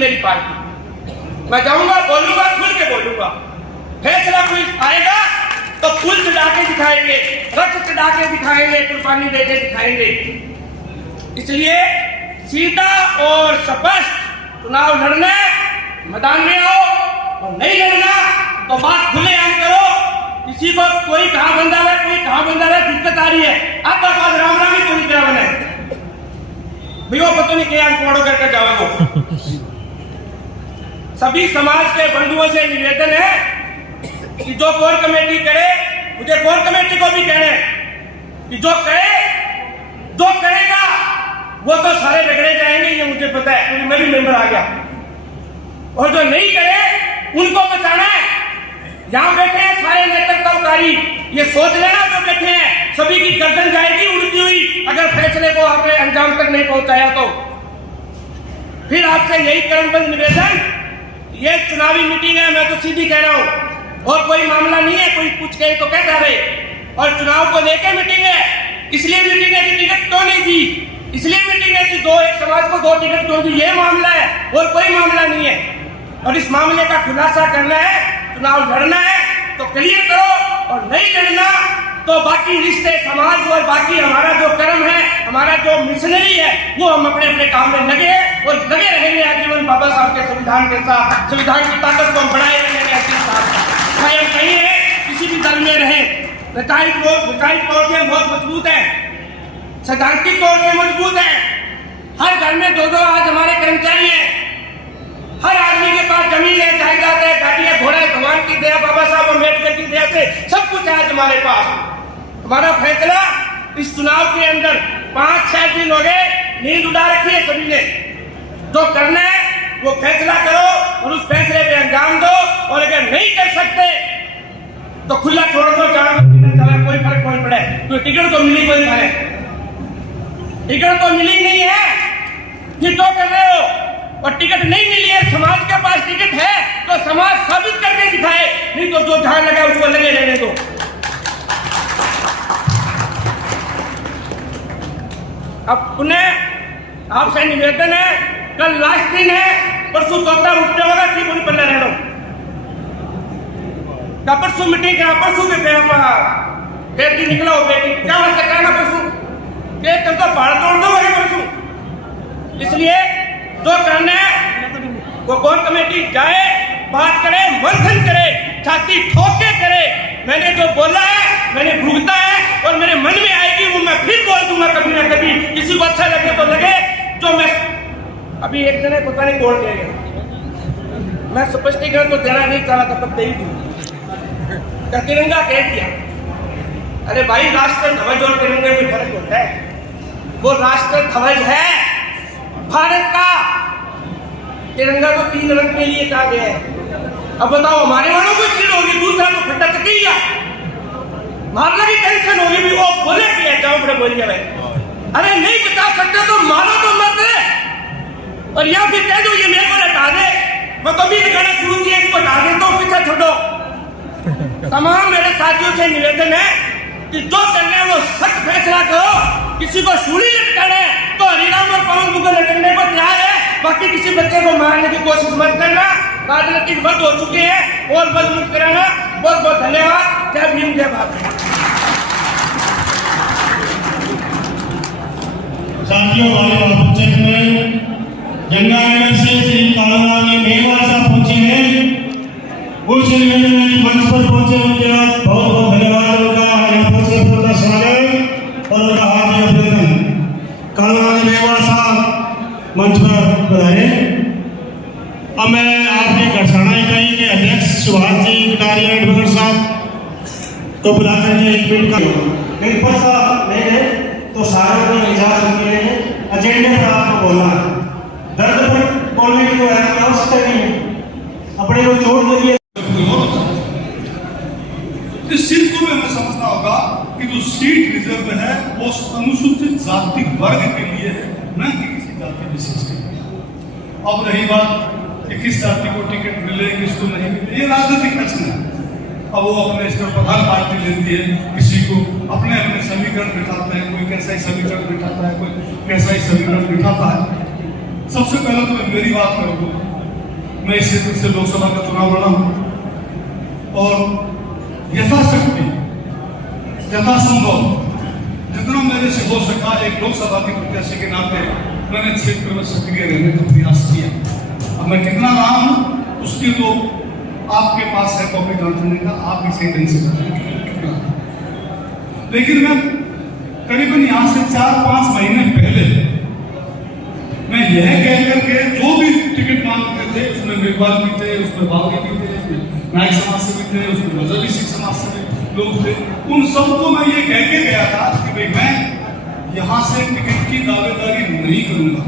मेरी पार्टी। मैं जाऊंगा, बोलूंगा, खुल के बोलूंगा। फैसला कोई आएगा तो फूल चढ़ा के दिखाएंगे, रक्त चढ़ा के दिखाएंगे, कुर्बानी देके दिखाएंगे। इसलिए सीधा और स्पष्ट चुनाव लड़ना, मैदान में आओ, और नहीं लड़ना तो बात खुलेआम करो। किसी को कोई कहां बंधा है, कोई कहां बंधा है, दिक्कत आ रही है, अब तक राम राम ही कोई क्या बने भी वो पता नहीं क्या पकड़ो करके जाओगे। सभी समाज के बंधुओं से निवेदन है कि जो कोर कमेटी करे, मुझे कोर कमेटी को भी कहना है कि जो करेगा वो तो सारे रगड़े जाएंगे, ये मुझे पता है क्योंकि मैं भी मेंबर आ गया। और जो नहीं करे उनको बचाना है। यहां बैठे हैं सारे नेतृत्वकारी, ये सोच लेना जो बैठे हैं सभी की गर्दन जाएगी उड़ती हुई अगर फैसले को आपने अंजाम तक नहीं पहुंचाया तो। फिर आपसे यही कर्मबद्ध निवेदन, ये चुनावी मीटिंग है, मैं तो सीधी कह रहा हूं, और कोई मामला नहीं है कोई कुछ कहे तो कहता रहे। और चुनाव को लेकर मीटिंग है, इसलिए मीटिंग है कि टिकट क्यों नहीं दी, इसलिए मीटिंग है कि एक समाज को 2 टिकट क्यों दी, ये मामला है और कोई मामला नहीं है। और इस मामले का खुलासा करना है, चुनाव लड़ना है तो क्लियर करो, और नहीं लड़ना तो बाकी रिश्ते समाज और बाकी हमारा जो कर्म है, हमारा जो मिशनरी है, वो हम अपने अपने काम में लगे और लगे रहेंगे आजीवन बाबा साहब के संविधान के साथ। संविधान की ताकत को हम बढ़ाए रहेंगे ऐसे साथ, चाहे हम कहीं रहे, किसी भी दल में रहे। वैचारिक तौर से बहुत मजबूत है, सैद्धांतिक तौर से मजबूत है। हर घर में 2-2 आज हमारे कर्मचारी हैं, हर आदमी के पास जमीन है, जायदाद है, गाड़ियां, घोड़े, भगवान की दया, बाबा साहब अम्बेडकर की दया से सब कुछ है हमारे पास। हमारा फैसला इस चुनाव के अंदर 5-6 दिन हो गए, नींद उड़ा रखी है सभी ने। जो करना है वो फैसला करो और उस फैसले पे अंजाम दो, और अगर नहीं कर सकते तो खुला छोड़ दो, जहां कोई फर्क नहीं पड़े। तो टिकट तो मिली कोई थाने, टिकट तो मिली नहीं है, ये तो कर रहे हो। और टिकट नहीं मिली है, समाज के पास टिकट है तो समाज साबित करके दिखाए, नहीं तो जो जहां लगा उसको लगे रहने दो। अब पुनः आपसे निवेदन है, कल लास्ट दिन है, परसों तोता उठने होगा कि बोली पल्ला रह लो का परसों मीटिंग क्या, परसों के बेटी निकला हो, बेटी क्या वास्ते करना परसों के कल तो पहाड़ तोड़ दो परसों। इसलिए जो करना है वो कोर कमेटी जाए, बात करे, मंथन करे, छाती ठोक के करे। मैंने जो बोला है, मैंने भुगता है, और मेरे मन में आएगी वो मैं फिर बोल दूंगा कभी ना कभी। किसी को अच्छा लगे तो लगे। जो मैं अभी एक दिन पता नहीं बोल गया, मैं स्पष्टीकरण तो देना नहीं चाह रहा था, तब दे ही दूं। तिरंगा कह दिया, अरे भाई राष्ट्र ध्वज और तिरंगे में फर्क होता है। वो राष्ट्र ध्वज है भारत का, तिरंगा तो 3 रंग के लिए कहा गया है। अब बताओ हमारे वालों को चिड़ होगी, दूसरा तो खट्टा चकिया मारने की टेंशन होगी भी, वो बोले कि जाओ बड़े बोलिए भाई, अरे नहीं बचा सकते तो मारो तो मत, और या फिर कह दो ये मेरे को हटा दे, मैं कभी गाना शुरू किया इसको हटा देता हूँ, पीछे छोड़ो। तमाम मेरे साथियों से निवेदन है कि जो करना है वो सख्त फैसला करो। किसी को सूली लटकाना है तो हरिराम और पवन मुगल लटकने को तैयार है, बाकी किसी बच्चे को मारने की कोशिश मत करना। राजनीतिक बंद हो चुके हैं और बंद मत कराना। बहुत बहुत धन्यवाद। जय भीम, जय भारत। साथियों, हमारे महापुरुष में गंगानगर से श्री कालरानी मेवाड़ साहब पहुंचे हैं। उस मंच पर पहुंचे उनके बाद बहुत बहुत धन्यवाद उनका, यहाँ पर से पूरा स्वागत और उनका हार्दिक अभिनंदन। कालरानी मेवाड़ साहब मंच पर पधारे। अब मैं आपके घरसाना इकाई के अध्यक्ष सुभाष जी कटारिया एडवोकेट साहब को बुलाकर के 1 मिनट का मेरे तो सारे को इजाजत मिले हैं, एजेंडे पर आपको बोलना है। दर्द पर बोलने की कोई आवश्यकता नहीं है, अपने को छोड़ दीजिए। इस सीट को भी हमें समझना होगा कि जो सीट रिजर्व है वो अनुसूचित जाति वर्ग के लिए है, न कि किसी जाति विशेष के लिए। अब रही बात कि किस जाति को टिकट मिले किसको नहीं मिले, ये राजनीतिक प्रश्न है। अब वो अपने इस पर प्रधान पार्टी लेती है, किसी को अपने अपने समीकरण बिठाते हैं, कोई कैसा ही समीकरण बिठाता है, कोई कैसा ही समीकरण बिठाता है। सबसे पहले तो मैं मेरी बात करूँ मैं इस क्षेत्र से लोकसभा का चुनाव लड़ा हूं और यथाशक्ति यथासंभव जितना मेरे से हो सका एक लोकसभा के प्रत्याशी के नाते मैंने क्षेत्र में सक्रिय रहने का प्रयास किया। अब मैं कितना रहा हूं उसकी तो आपके पास है कॉपी जांचने का, आप भी सही ढंग से बताएंगे। लेकिन मैं करीबन यहां से 4-5 महीने पहले मैं यह कह करके जो भी टिकट मांगते थे उसमें मेघवाल भी थे, उसमें बावरी भी थे, उसमें नायक समाज से भी थे, उसमें मजहबी सिख समाज से भी लोग थे, उन सबको मैं ये कह के गया था कि भाई मैं यहां से टिकट की दावेदारी नहीं करूंगा।